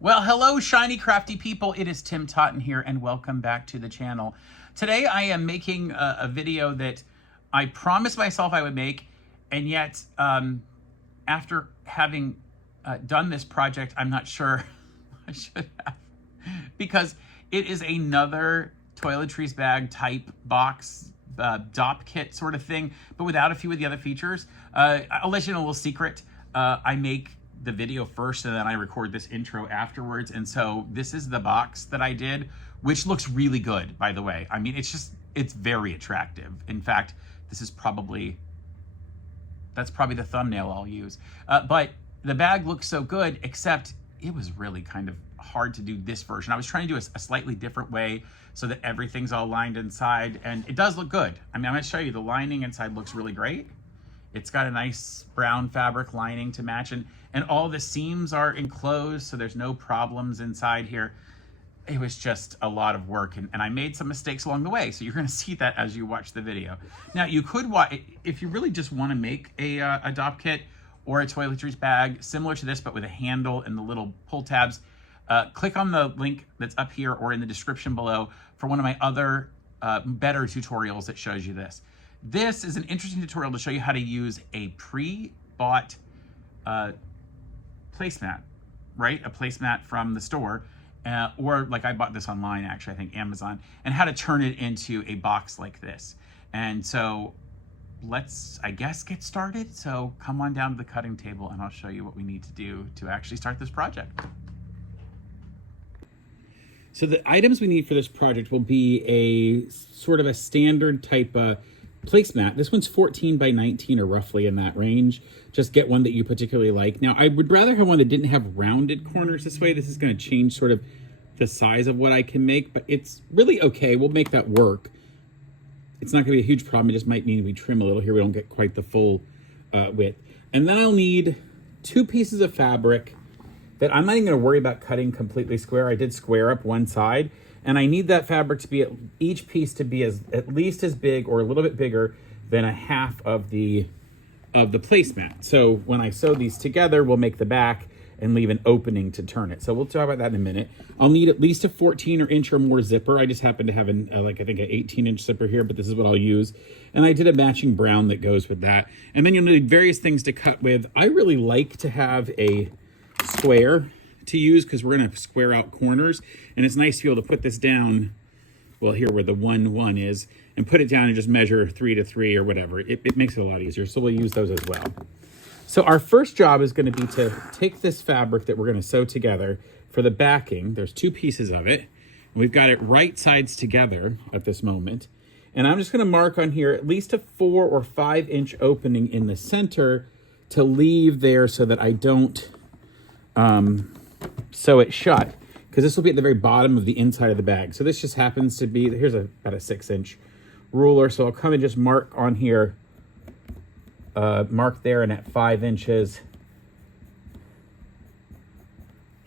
Well, hello, Shiny Crafty People. It is Tim Totten here, and welcome back to the channel. Today, I am making a video that I promised myself I would make, and yet, after having done this project, I'm not sure I should have, because it is another toiletries bag type box, DOPP kit sort of thing, but without a few of the other features. I'll let you know a little secret. I make the video first and then I record this intro afterwards. And so this is the box that I did, which looks really good, by the way. I mean, it's very attractive. In fact, that's probably the thumbnail I'll use. But the bag looks so good, except it was really kind of hard to do this version. I was trying to do a slightly different way so that everything's all lined inside, and it does look good. I mean, I'm gonna show you the lining inside looks really great. It's got a nice brown fabric lining to match, and all the seams are enclosed, so there's no problems inside here. It was just a lot of work, and I made some mistakes along the way, so you're gonna see that as you watch the video. Now, you could watch, if you really just wanna make a DOPP kit or a toiletries bag similar to this, but with a handle and the little pull tabs, click on the link that's up here or in the description below for one of my other better tutorials that shows you this. This is an interesting tutorial to show you how to use a pre-bought placemat, right? A placemat from the store, or like I bought this online, actually, I think Amazon, and how to turn it into a box like this. And so let's, I guess, get started. So come on down to the cutting table and I'll show you what we need to do to actually start this project. So the items we need for this project will be a sort of a standard type placemat. This one's 14 by 19 or roughly in that range. Just get one that you particularly like. Now, I would rather have one that didn't have rounded corners this way. This is going to change sort of the size of what I can make, but it's really okay. We'll make that work. It's not going to be a huge problem. It just might mean we trim a little here. We don't get quite the full width. And then I'll need 2 pieces of fabric that I'm not even going to worry about cutting completely square. I did square up one side, and I need that fabric to be, each piece to be at least as big or a little bit bigger than a half of the placemat. So when I sew these together, we'll make the back and leave an opening to turn it. So we'll talk about that in a minute. I'll need at least a 14-inch or more zipper. I just happen to have an I think an 18-inch zipper here, but this is what I'll use. And I did a matching brown that goes with that. And then you'll need various things to cut with. I really like to have a square to use because we're going to square out corners, and it's nice to be able to put this down, well, here where the 1 is, and put it down and just measure 3 to 3 or whatever. It makes it a lot easier, so we'll use those as well. So our first job is going to be to take this fabric that we're going to sew together for the backing. There's 2 pieces of it, and we've got it right sides together at this moment, and I'm just going to mark on here at least a 4 or 5 inch opening in the center to leave there so that I don't sew it shut, because this will be at the very bottom of the inside of the bag. So this just happens to be, here's about a 6-inch ruler. So I'll come and just mark on here, mark there and at 5 inches.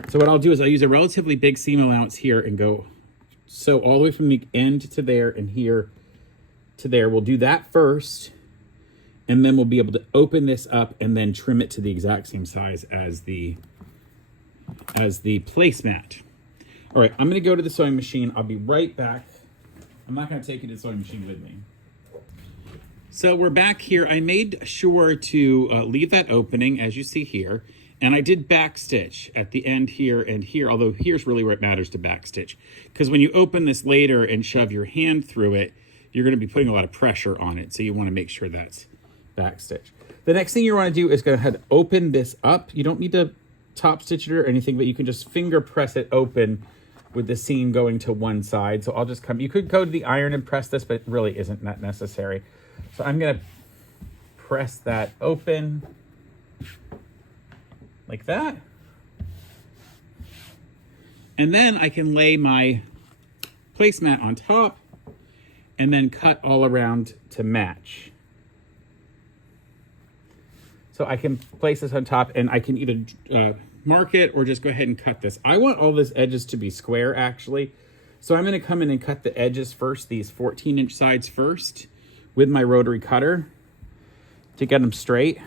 So what I'll do is I'll use a relatively big seam allowance here and go sew all the way from the end to there and here to there. We'll do that first, and then we'll be able to open this up and then trim it to the exact same size as the placemat. All right, I'm going to go to the sewing machine. I'll be right back. I'm not going to take you to the sewing machine with me. So we're back here. I made sure to leave that opening, as you see here, and I did back stitch at the end here and here, although here's really where it matters to back stitch, because when you open this later and shove your hand through it, you're going to be putting a lot of pressure on it, so you want to make sure that's back stitch. The next thing you want to do is go ahead and open this up. You don't need to top stitch it or anything, but you can just finger press it open with the seam going to one side. So I'll just come, you could go to the iron and press this, but it really isn't that necessary. So I'm going to press that open like that. And then I can lay my placemat on top and then cut all around to match. So I can place this on top, and I can either mark it or just go ahead and cut this. I want all these edges to be square, actually. So I'm going to come in and cut the edges first, these 14-inch sides first, with my rotary cutter to get them straight.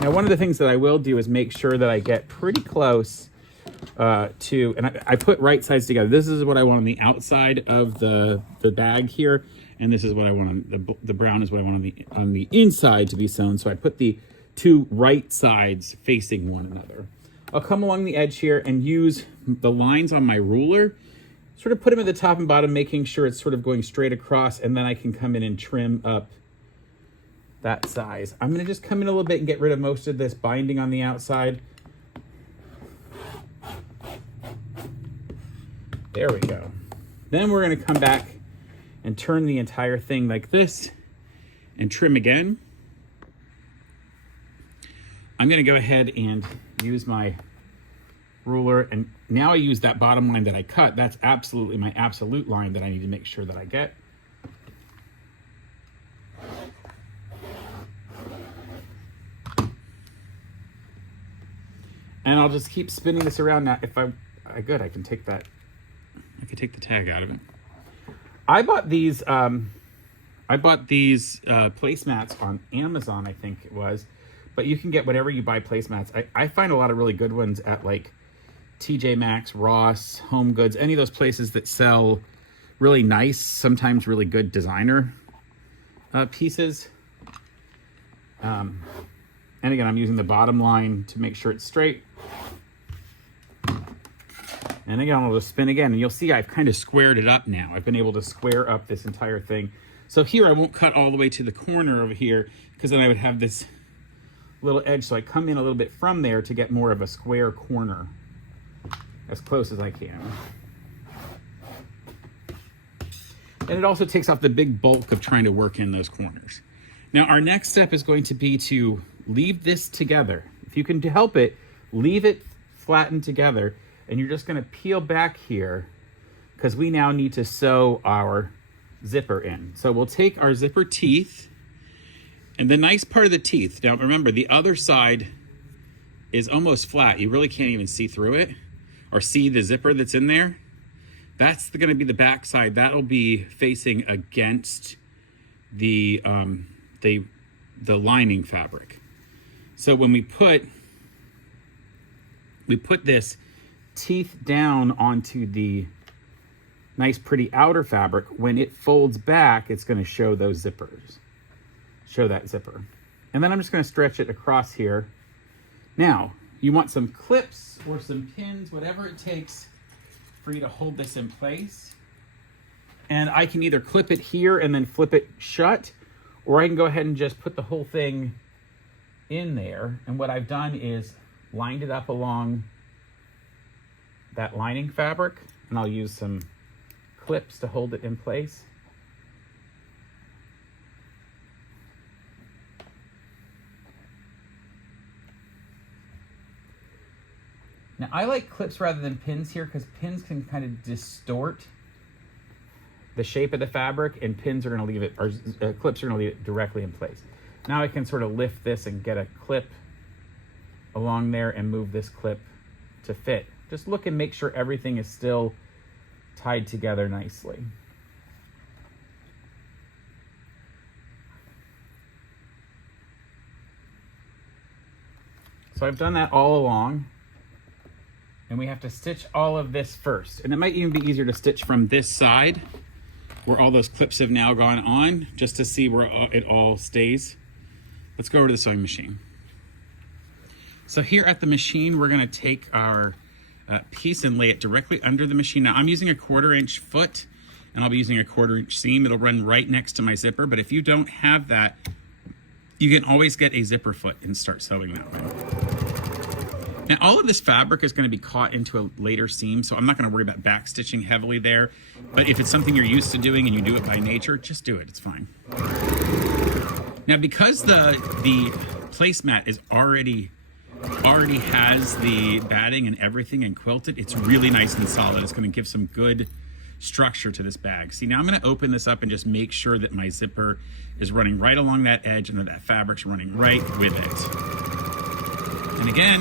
Now, one of the things that I will do is make sure that I get pretty close and I put right sides together. This is what I want on the outside of the bag here, and this is what I want on the brown is what I want on the inside to be sewn. So I put the two right sides facing one another. I'll come along the edge here and use the lines on my ruler, sort of put them at the top and bottom, making sure it's sort of going straight across, and then I can come in and trim up that size. I'm gonna just come in a little bit and get rid of most of this binding on the outside. There we go. Then we're gonna come back and turn the entire thing like this and trim again. I'm gonna go ahead and use my ruler, and now I use that bottom line that I cut. That's absolutely my absolute line that I need to make sure that I get. And I'll just keep spinning this around. Now, if I can take that, I can take the tag out of it. I bought these placemats on Amazon, I think it was, but you can get whatever you buy placemats. I find a lot of really good ones at like TJ Maxx, Ross, Home Goods, any of those places that sell really nice, sometimes really good designer pieces. And again, I'm using the bottom line to make sure it's straight. And again, I'll just spin again, and you'll see I've kind of squared it up now. I've been able to square up this entire thing. So here I won't cut all the way to the corner over here, because then I would have this little edge. So I come in a little bit from there to get more of a square corner, as close as I can. And it also takes off the big bulk of trying to work in those corners. Now our next step is going to be to leave this together. If you can help it, leave it flattened together, and you're just going to peel back here because we now need to sew our zipper in. So we'll take our zipper teeth, and the nice part of the teeth, now remember the other side is almost flat. You really can't even see through it or see the zipper that's in there. That's going to be the back side. That'll be facing against the lining fabric. So when we put this teeth down onto the nice pretty outer fabric, when it folds back, it's going to show those zippers, show that zipper. And then I'm just going to stretch it across here. Now you want some clips or some pins, whatever it takes for you to hold this in place. And I can either clip it here and then flip it shut, or I can go ahead and just put the whole thing in there. And what I've done is lined it up along that lining fabric, and I'll use some clips to hold it in place. Now I like clips rather than pins here, because pins can kind of distort the shape of the fabric, and pins are going to leave it, or clips are going to leave it directly in place. Now I can sort of lift this and get a clip along there and move this clip to fit. Just look and make sure everything is still tied together nicely. So I've done that all along, and we have to stitch all of this first. And it might even be easier to stitch from this side where all those clips have now gone on, just to see where it all stays. Let's go over to the sewing machine. So here at the machine, we're gonna take our piece and lay it directly under the machine. Now I'm using a 1/4 inch foot, and I'll be using a 1/4 inch seam. It'll run right next to my zipper, but if you don't have that, you can always get a zipper foot and start sewing that way. Now all of this fabric is going to be caught into a later seam, so I'm not going to worry about back stitching heavily there. But if it's something you're used to doing and you do it by nature, just do it, it's fine. Now because the placemat is already has the batting and everything and quilted, it's really nice and solid. It's going to give some good structure to this bag. See, now I'm going to open this up and just make sure that my zipper is running right along that edge and that fabric's running right with it. And again,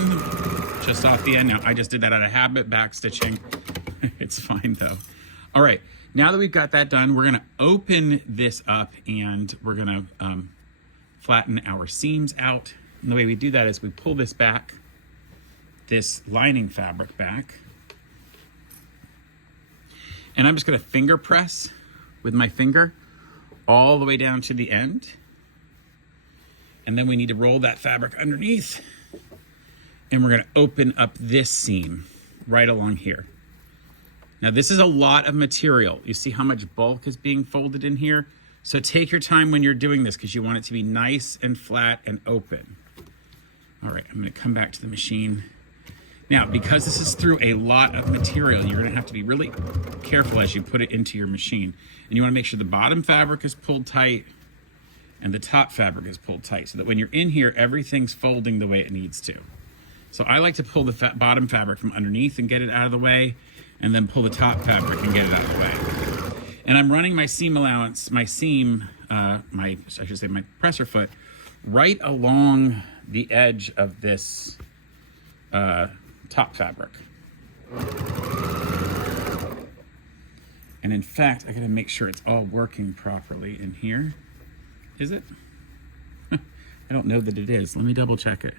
just off the end. Now I just did that out of habit, back stitching. It's fine though. All right, now that we've got that done, we're going to open this up and we're going to flatten our seams out. And the way we do that is we pull this back this lining fabric back. And I'm just gonna finger press with my finger all the way down to the end. And then we need to roll that fabric underneath. And we're gonna open up this seam right along here. Now this is a lot of material. You see how much bulk is being folded in here? So take your time when you're doing this because you want it to be nice and flat and open. All right, I'm gonna come back to the machine. Now, because this is through a lot of material, you're gonna have to be really careful as you put it into your machine. And you wanna make sure the bottom fabric is pulled tight and the top fabric is pulled tight so that when you're in here, everything's folding the way it needs to. So I like to pull the bottom fabric from underneath and get it out of the way, and then pull the top fabric and get it out of the way. And I'm running my seam allowance, my presser foot, right along the edge of this top fabric. And in fact, I gotta make sure it's all working properly in here. Is it? I don't know that it is. Let me double check it.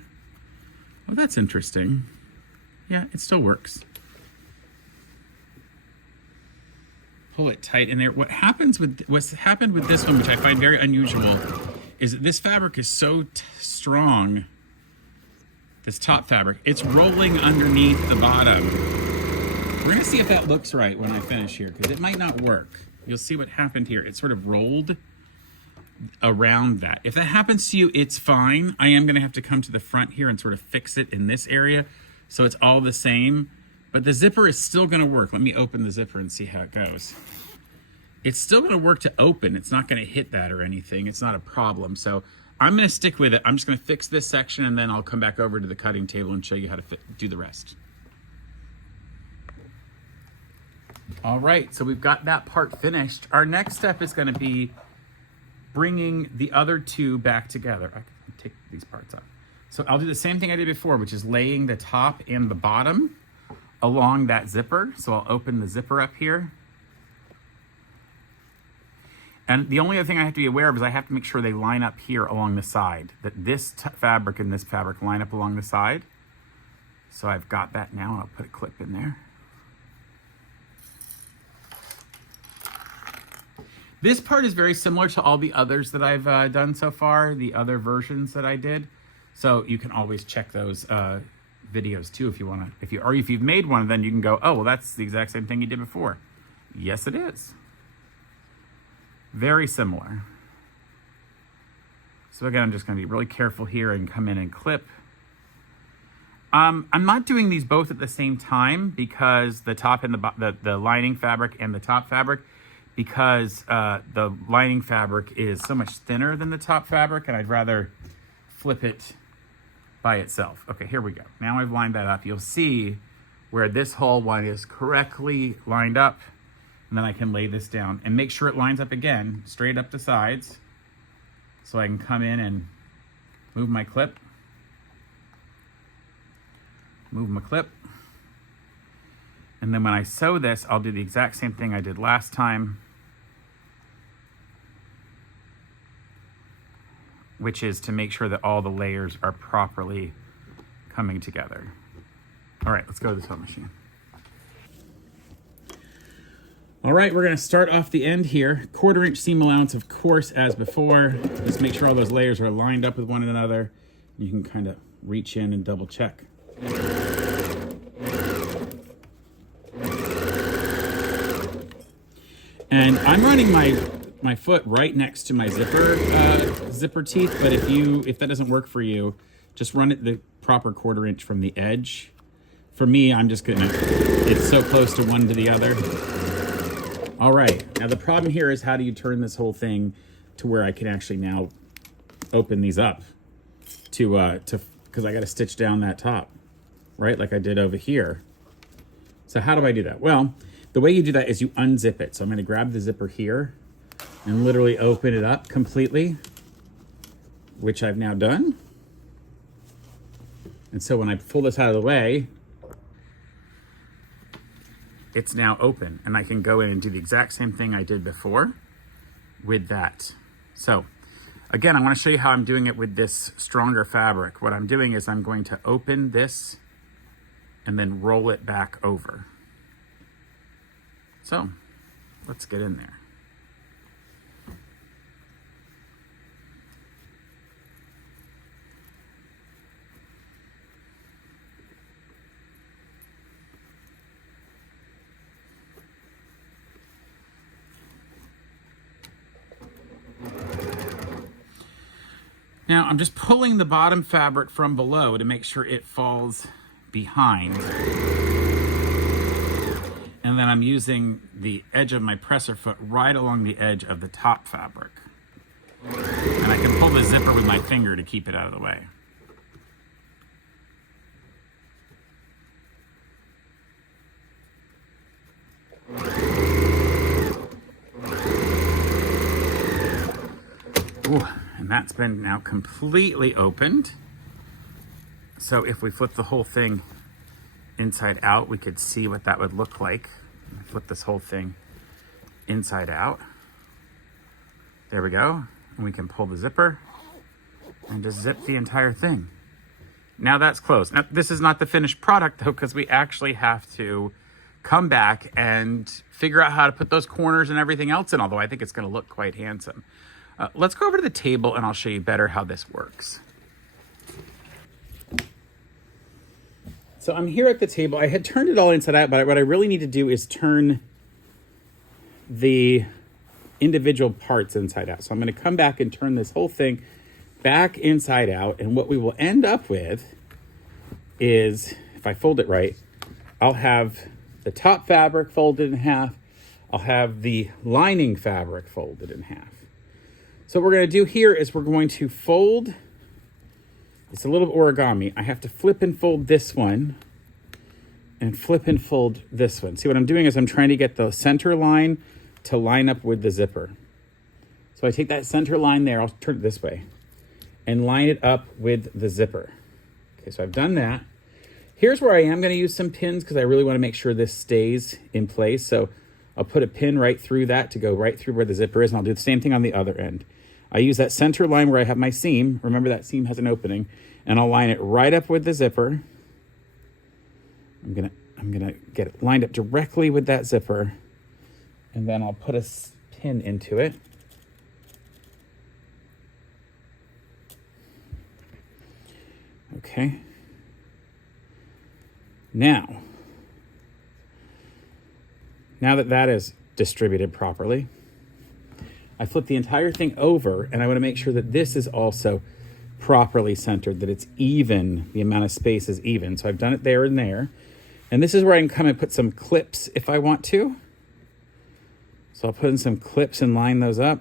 Oh, that's interesting. Yeah, it still works. Pull it tight in there. What's happened with this one, which I find very unusual, is that this fabric is so strong, this top fabric, it's rolling underneath the bottom. We're gonna see if that looks right when I finish here, because it might not work. You'll see what happened here. It sort of rolled around that. If that happens to you, it's fine. I am gonna have to come to the front here and sort of fix it in this area so it's all the same. But the zipper is still gonna work. Let me open the zipper and see how it goes. It's still gonna work to open. It's not gonna hit that or anything. It's not a problem. So I'm gonna stick with it. I'm just gonna fix this section and then I'll come back over to the cutting table and show you how to do the rest. All right, so we've got that part finished. Our next step is gonna be bringing the other two back together. I can take these parts off. So I'll do the same thing I did before, which is laying the top and the bottom along that zipper. So I'll open the zipper up here. And the only other thing I have to be aware of is I have to make sure they line up here along the side, that this fabric and this fabric line up along the side. So I've got that now, and I'll put a clip in there. This part is very similar to all the others that I've done so far, the other versions that I did. So you can always check those videos too if you want to. If you've made one, then you can go, oh, well, that's the exact same thing you did before. Yes, it is. Very similar. So again, I'm just going to be really careful here and come in and clip. I'm not doing these both at the same time because the top and the lining fabric and the top fabric, because the lining fabric is so much thinner than the top fabric, and I'd rather flip it by itself. Okay, here we go. Now I've lined that up. You'll see where this whole one is correctly lined up, and then I can lay this down and make sure it lines up again, straight up the sides, so I can come in and move my clip, and then when I sew this, I'll do the exact same thing I did last time, which is to make sure that all the layers are properly coming together. All right, let's go to the sewing machine. All right, we're gonna start off the end here. 1/4 inch seam allowance, of course, as before. Just make sure all those layers are lined up with one another. You can kind of reach in and double check. And I'm running my foot right next to my zipper teeth, but if that doesn't work for you, just run it the proper 1/4 inch from the edge. For me, I'm just gonna, it's so close to one to the other. All right, now the problem here is how do you turn this whole thing to where I can actually now open these up because I gotta stitch down that top, right? Like I did over here. So how do I do that? Well, the way you do that is you unzip it. So I'm gonna grab the zipper here and literally open it up completely, which I've now done. And so when I pull this out of the way, it's now open, and I can go in and do the exact same thing I did before with that. So again, I want to show you how I'm doing it with this stronger fabric. What I'm doing is I'm going to open this and then roll it back over. So let's get in there. Now I'm just pulling the bottom fabric from below to make sure it falls behind. And then I'm using the edge of my presser foot right along the edge of the top fabric. And I can pull the zipper with my finger to keep it out of the way. Ooh, and that's been now completely opened. So if we flip the whole thing inside out, we could see what that would look like. Flip this whole thing inside out. There we go. And we can pull the zipper and just zip the entire thing. Now that's closed. Now this is not the finished product though, because we actually have to come back and figure out how to put those corners and everything else in, although I think it's going to look quite handsome. Let's go over to the table and I'll show you better how this works. So I'm here at the table. I had turned it all inside out, but what I really need to do is turn the individual parts inside out. So I'm going to come back and turn this whole thing back inside out. And what we will end up with is, if I fold it right, I'll have the top fabric folded in half. I'll have the lining fabric folded in half. So what we're going to do here is we're going to fold. It's a little origami. I have to flip and fold this one and flip and fold this one. See, what I'm doing is I'm trying to get the center line to line up with the zipper. So I take that center line there, I'll turn it this way, and line it up with the zipper. Okay, so I've done that. Here's where I am going to use some pins because I really want to make sure this stays in place. So I'll put a pin right through that to go right through where the zipper is, and I'll do the same thing on the other end. I use that center line where I have my seam. Remember that seam has an opening, and I'll line it right up with the zipper. I'm gonna get it lined up directly with that zipper, and then I'll put a pin into it. Okay. Now that that is distributed properly, I flip the entire thing over, and I want to make sure that this is also properly centered, that it's even, the amount of space is even. So I've done it there and there. And this is where I can come and put some clips if I want to. So I'll put in some clips and line those up.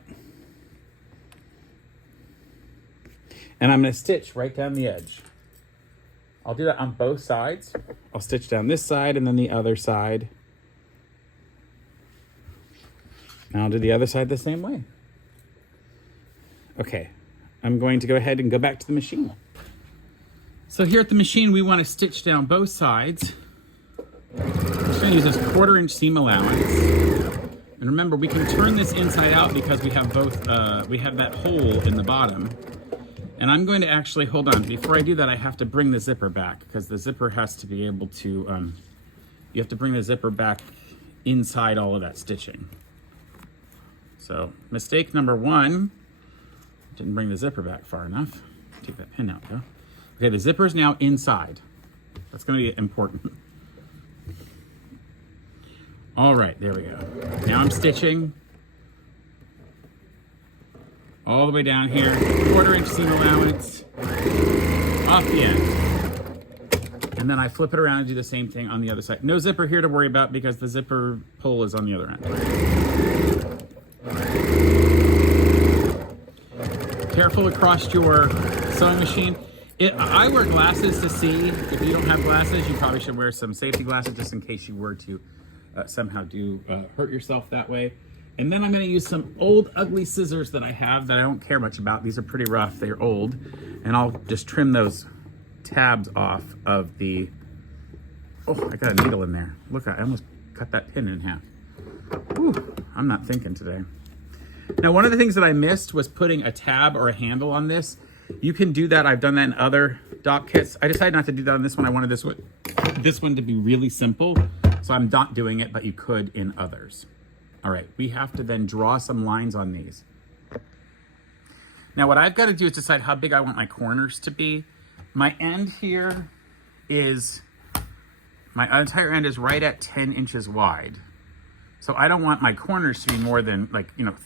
And I'm going to stitch right down the edge. I'll do that on both sides. I'll stitch down this side and then the other side. And I'll do the other side the same way. Okay, I'm going to go ahead and go back to the machine. So here at the machine, we want to stitch down both sides. I'm just going to use this 1/4 inch seam allowance. And remember, we can turn this inside out because we have both, we have that hole in the bottom. And I'm going to actually, hold on, before I do that, I have to bring the zipper back because the zipper has to be able to, you have to bring the zipper back inside all of that stitching. So mistake number one, didn't bring the zipper back far enough. Take that pin out though. Okay, the zipper is now inside. That's going to be important. All right, there we go. Now I'm stitching all the way down here, 1/4 inch seam allowance, off the end. And then I flip it around and do the same thing on the other side. No zipper here to worry about because the zipper pull is on the other end. Careful across your sewing machine. I wear glasses to see. If you don't have glasses, you probably should wear some safety glasses just in case you were to somehow hurt yourself that way. And then I'm going to use some old ugly scissors that I have that I don't care much about. These are pretty rough. They're old. And I'll just trim those tabs off of the... Oh, I got a needle in there. Look, I almost cut that pin in half. Whew, I'm not thinking today. Now, one of the things that I missed was putting a tab or a handle on this. You can do that. I've done that in other DOPP kits. I decided not to do that on this one. I wanted this one to be really simple. So I'm not doing it, but you could in others. All right, we have to then draw some lines on these. Now what I've got to do is decide how big I want my corners to be. My end here is, my entire end is right at 10 inches wide. So I don't want my corners to be more than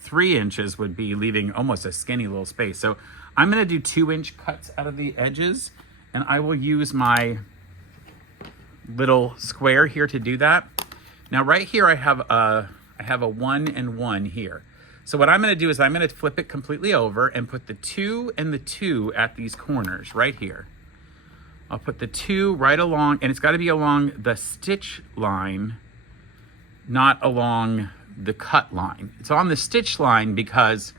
3 inches would be leaving almost a skinny little space. So I'm gonna do 2-inch cuts out of the edges, and I will use my little square here to do that. Now right here I have a 1 and 1 here. So what I'm gonna do is I'm gonna flip it completely over and put the 2 and the 2 at these corners right here. I'll put the 2 right along, and it's gotta be along the stitch line, not along the cut line. It's on the stitch line because,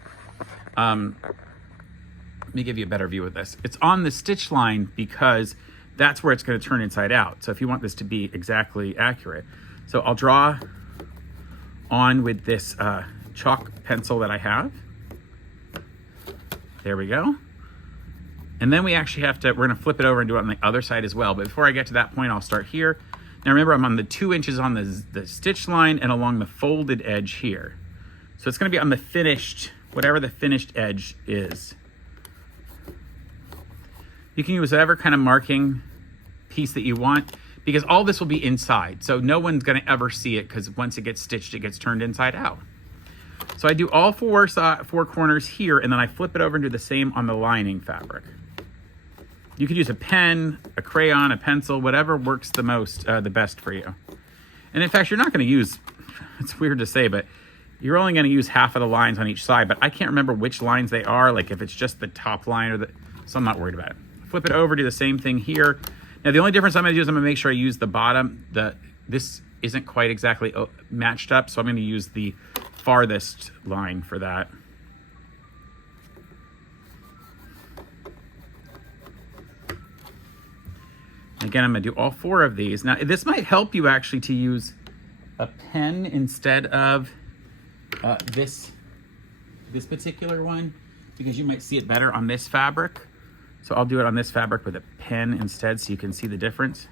let me give you a better view of this. It's on the stitch line because that's where it's gonna turn inside out. So if you want this to be exactly accurate. So I'll draw on with this chalk pencil that I have. There we go. And then we actually we're gonna flip it over and do it on the other side as well. But before I get to that point, I'll start here. Now remember, I'm on the 2 inches on the stitch line and along the folded edge here. So it's gonna be on the finished, whatever the finished edge is. You can use whatever kind of marking piece that you want, because all this will be inside. So no one's gonna ever see it, because once it gets stitched, it gets turned inside out. So I do all four corners here, and then I flip it over and do the same on the lining fabric. You could use a pen, a crayon, a pencil, whatever works the best for you. And in fact, you're not gonna use, it's weird to say, but you're only gonna use half of the lines on each side, but I can't remember which lines they are, like if it's just the top line so I'm not worried about it. Flip it over, do the same thing here. Now the only difference I'm gonna do is I'm gonna make sure I use the bottom. This isn't quite exactly matched up, so I'm gonna use the farthest line for that. Again, I'm gonna do all 4 of these. Now, this might help you actually to use a pen instead of this particular one, because you might see it better on this fabric. So I'll do it on this fabric with a pen instead so you can see the difference.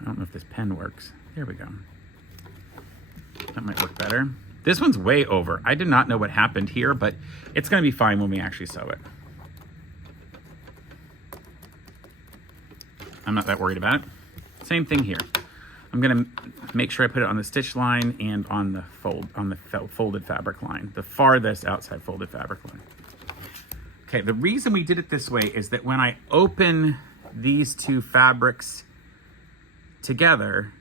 I don't know if this pen works. There we go. That might work better. This one's way over. I did not know what happened here, but it's gonna be fine when we actually sew it. I'm not that worried about it. Same thing here. I'm gonna make sure I put it on the stitch line and on the folded fabric line, the farthest outside folded fabric line. Okay, the reason we did it this way is that when I open these 2 fabrics together,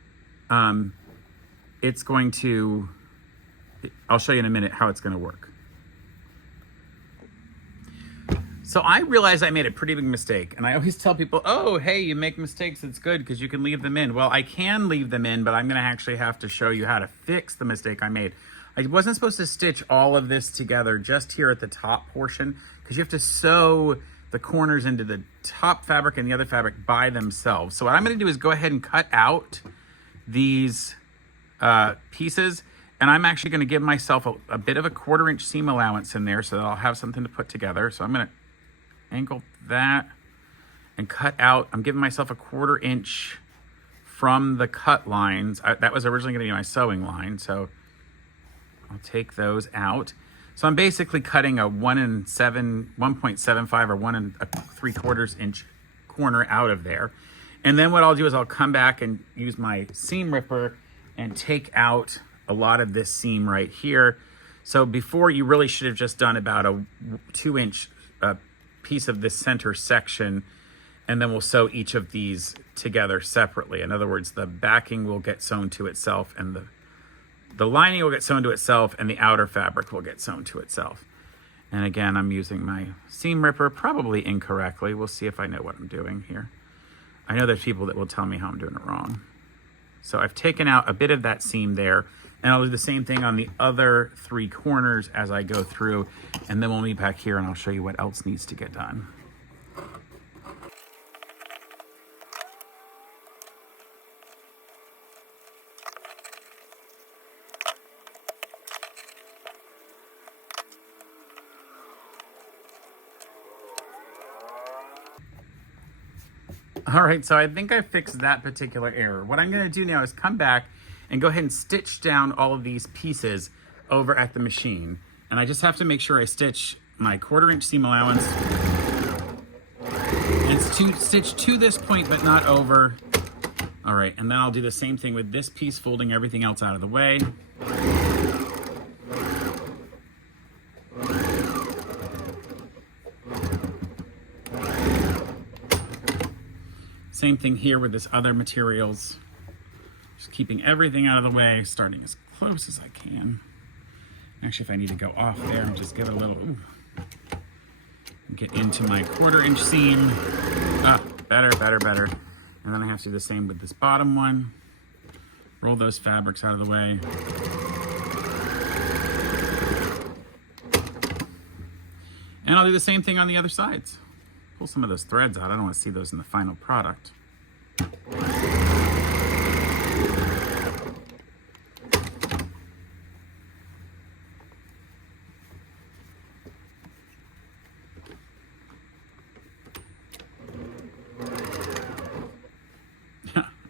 it's going to, I'll show you in a minute how it's gonna work. So I realized I made a pretty big mistake, and I always tell people, oh, hey, you make mistakes, it's good because you can leave them in. Well, I can leave them in, but I'm gonna actually have to show you how to fix the mistake I made. I wasn't supposed to stitch all of this together just here at the top portion, because you have to sew the corners into the top fabric and the other fabric by themselves. So what I'm gonna do is go ahead and cut out these pieces, and I'm actually gonna give myself a bit of a 1/4 inch seam allowance in there so that I'll have something to put together. So I'm gonna angle that and cut out. I'm giving myself a 1/4 inch from the cut lines. That was originally gonna be my sewing line, so I'll take those out. So I'm basically cutting a 1.75 or 1 3/4 inch corner out of there. And then what I'll do is I'll come back and use my seam ripper and take out a lot of this seam right here. So before, you really should have just done about a 2-inch piece of this center section, and then we'll sew each of these together separately. In other words, the backing will get sewn to itself, and the lining will get sewn to itself, and the outer fabric will get sewn to itself. And again, I'm using my seam ripper, probably incorrectly. We'll see if I know what I'm doing here. I know there's people that will tell me how I'm doing it wrong. So I've taken out a bit of that seam there, and I'll do the same thing on the other 3 corners as I go through, and then we'll meet back here and I'll show you what else needs to get done. All right, so I think I fixed that particular error. What I'm gonna do now is come back and go ahead and stitch down all of these pieces over at the machine. And I just have to make sure I stitch my 1/4" seam allowance. And it's to stitch to this point, but not over. All right, and then I'll do the same thing with this piece, folding everything else out of the way. Same thing here with this other materials. Just keeping everything out of the way, starting as close as I can. Actually, if I need to go off there and just give it a little, get into my 1/4" seam. Better, better, better. And then I have to do the same with this bottom one. Roll those fabrics out of the way. And I'll do the same thing on the other sides. Pull some of those threads out. I don't want to see those in the final product.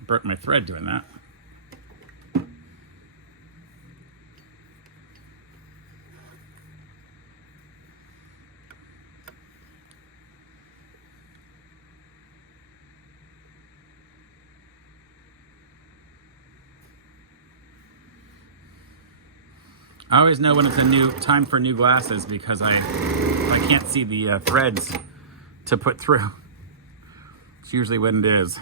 Broke my thread doing that. I always know when it's a new time for new glasses because I can't see the threads to put through. It's usually when it is.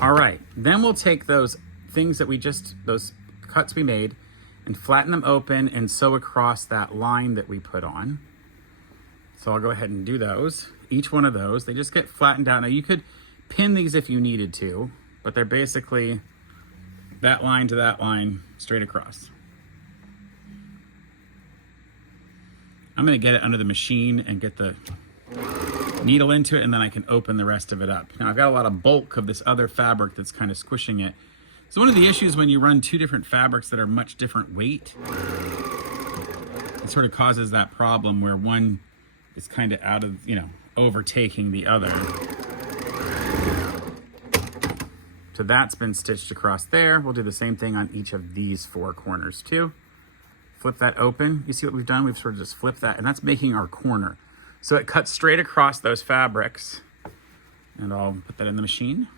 All right, then we'll take those things that those cuts we made and flatten them open and sew across that line that we put on. So I'll go ahead and do those. Each one of those, they just get flattened out. Now you could pin these if you needed to, but they're basically that line to that line straight across. I'm gonna get it under the machine and get the needle into it, and then I can open the rest of it up. Now I've got a lot of bulk of this other fabric that's kind of squishing it. So one of the issues when you run two different fabrics that are much different weight, it sort of causes that problem where one is kind of out of, overtaking the other. So that's been stitched across there. We'll do the same thing on each of these 4 corners too. Flip that open. You see what we've done? We've sort of just flipped that, and that's making our corner. So it cuts straight across those fabrics, and I'll put that in the machine.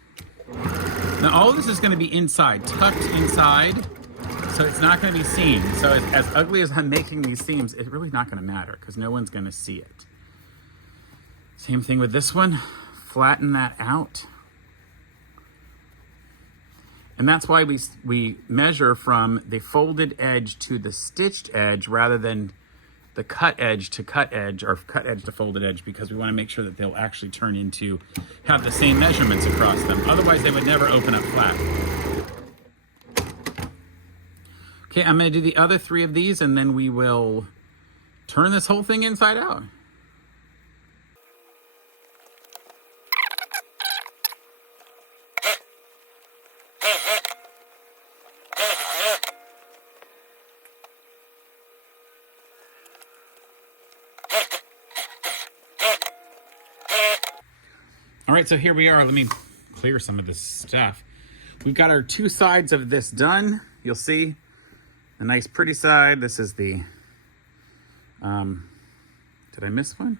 Now all of this is going to be inside, tucked inside, so it's not going to be seen. So as ugly as I'm making these seams, it's really not going to matter because no one's going to see it. Same thing with this one. Flatten that out. And that's why we measure from the folded edge to the stitched edge rather than the cut edge to cut edge or cut edge to folded edge, because we want to make sure that they'll actually turn into, have the same measurements across them. Otherwise they would never open up flat. Okay, I'm going to do the other 3 of these and then we will turn this whole thing inside out. All right, so here we are. Let me clear some of this stuff. We've got our 2 sides of this done. You'll see a nice pretty side. This is the, did I miss one?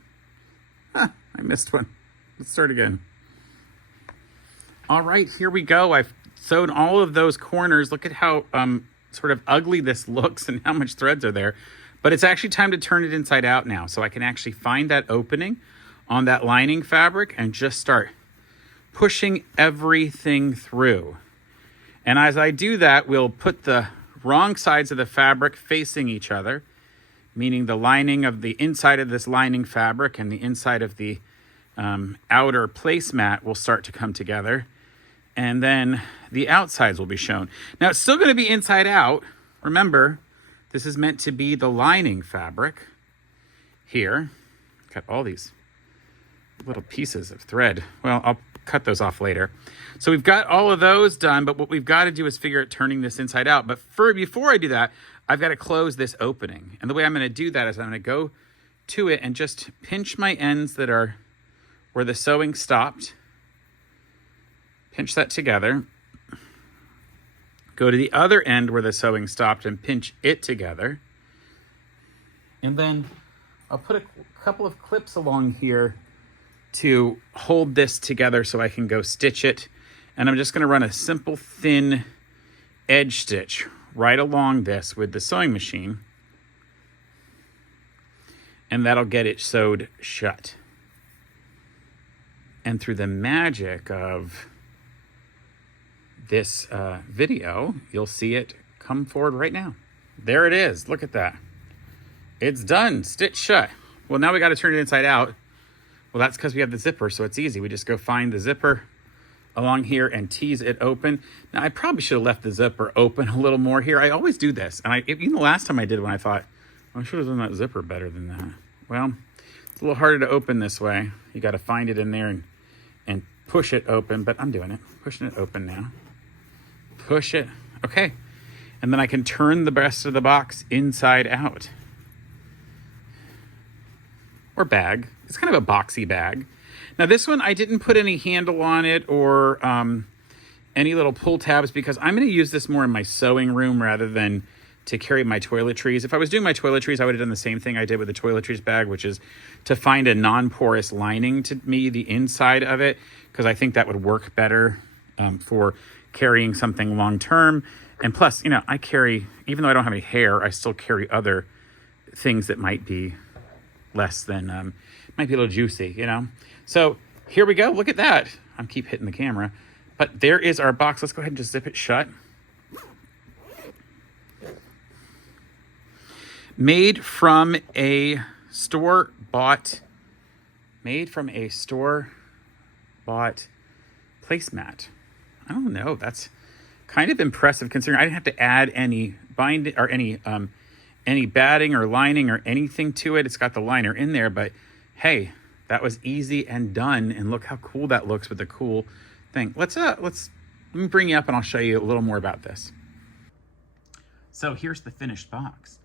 I missed one. Let's start again. All right, here we go. I've sewed all of those corners. Look at how sort of ugly this looks and how much threads are there. But it's actually time to turn it inside out now. So I can actually find that opening on that lining fabric and just start pushing everything through. And as I do that, we'll put the wrong sides of the fabric facing each other, meaning the lining of the inside of this lining fabric and the inside of the outer placemat will start to come together. And then the outsides will be shown. Now it's still going to be inside out. Remember, this is meant to be the lining fabric here. Got all these little pieces of thread. Well, I'll cut those off later. So we've got all of those done, but what we've got to do is figure out turning this inside out. But before I do that, I've got to close this opening. And the way I'm going to do that is I'm going to go to it and just pinch my ends that are where the sewing stopped. Pinch that together. Go to the other end where the sewing stopped and pinch it together. And then I'll put a couple of clips along here to hold this together so I can go stitch it. And I'm just going to run a simple thin edge stitch right along this with the sewing machine. And that'll get it sewed shut. And through the magic of this video, you'll see it come forward right now. There it is. Look at that. It's done. Stitch shut. Well, now we got to turn it inside out. Well, that's because we have the zipper, so it's easy. We just go find the zipper along here and tease it open. Now, I probably should have left the zipper open a little more here. I always do this. And even the last time I did it, when I thought, I should have done that zipper better than that. Well, it's a little harder to open this way. You got to find it in there and push it open, but I'm doing it. Pushing it open now. Push it. Okay. And then I can turn the rest of the box inside out. Or bag. It's kind of a boxy bag. Now this one, I didn't put any handle on it or any little pull tabs because I'm going to use this more in my sewing room rather than to carry my toiletries. If I was doing my toiletries, I would have done the same thing I did with the toiletries bag, which is to find a non-porous lining to me, the inside of it, because I think that would work better for carrying something long-term. And plus, you know, I carry, even though I don't have any hair, I still carry other things that might be less than, might be a little juicy, you know? So here we go. Look at that. I'm keep hitting the camera, but there is our box. Let's go ahead and just zip it shut. Made from a store-bought placemat. I don't know. That's kind of impressive considering I didn't have to add any binding or any batting or lining or anything to it. It's got the liner in there, but hey, that was easy and done. And look how cool that looks with the cool thing. Let me bring you up and I'll show you a little more about this. So here's the finished box.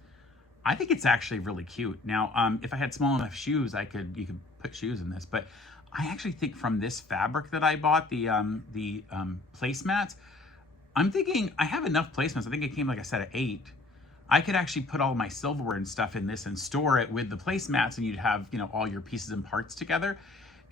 I think it's actually really cute. Now, if I had small enough shoes, you could put shoes in this, but I actually think from this fabric that I bought, the placemats, I'm thinking I have enough placemats. I think it came like a set of 8. I could actually put all my silverware and stuff in this and store it with the placemats, and you'd have, you know, all your pieces and parts together.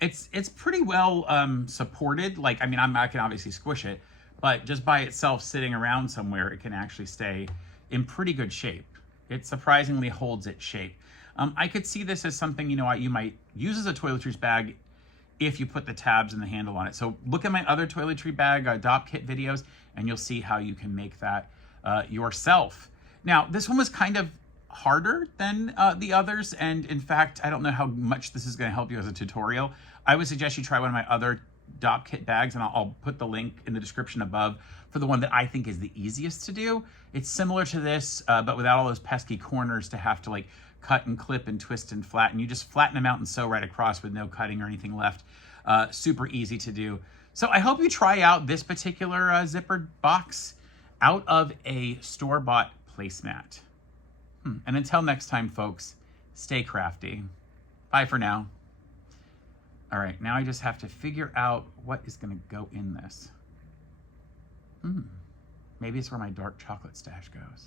It's pretty well supported. Like, I mean, I can obviously squish it, but just by itself sitting around somewhere, it can actually stay in pretty good shape. It surprisingly holds its shape. I could see this as something, you know, you might use as a toiletries bag if you put the tabs and the handle on it. So look at my other toiletry bag DOPP kit videos, and you'll see how you can make that yourself. Now, this one was kind of harder than the others, and in fact, I don't know how much this is going to help you as a tutorial. I would suggest you try one of my other DOPP kit bags, and I'll put the link in the description above for the one that I think is the easiest to do. It's similar to this, but without all those pesky corners to have to like cut and clip and twist and flatten. You just flatten them out and sew right across with no cutting or anything left. Super easy to do. So I hope you try out this particular zippered box out of a store-bought placemat. And until next time, folks, stay crafty. Bye for now. All right, now I just have to figure out what is going to go in this. Maybe it's where my dark chocolate stash goes.